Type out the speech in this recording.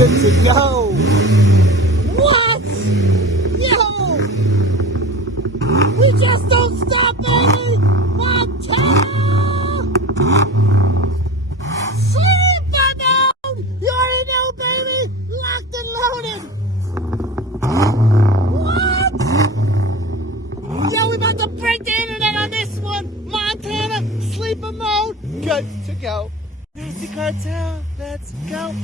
Good to go. What? Yo! We just don't stop, baby! Montana! Sleep down! You already know, baby! Locked and loaded! What? Yeah, we about to break the internet on this one! Montana, sleeper mode, good to go. Nancy Cartel, let's go.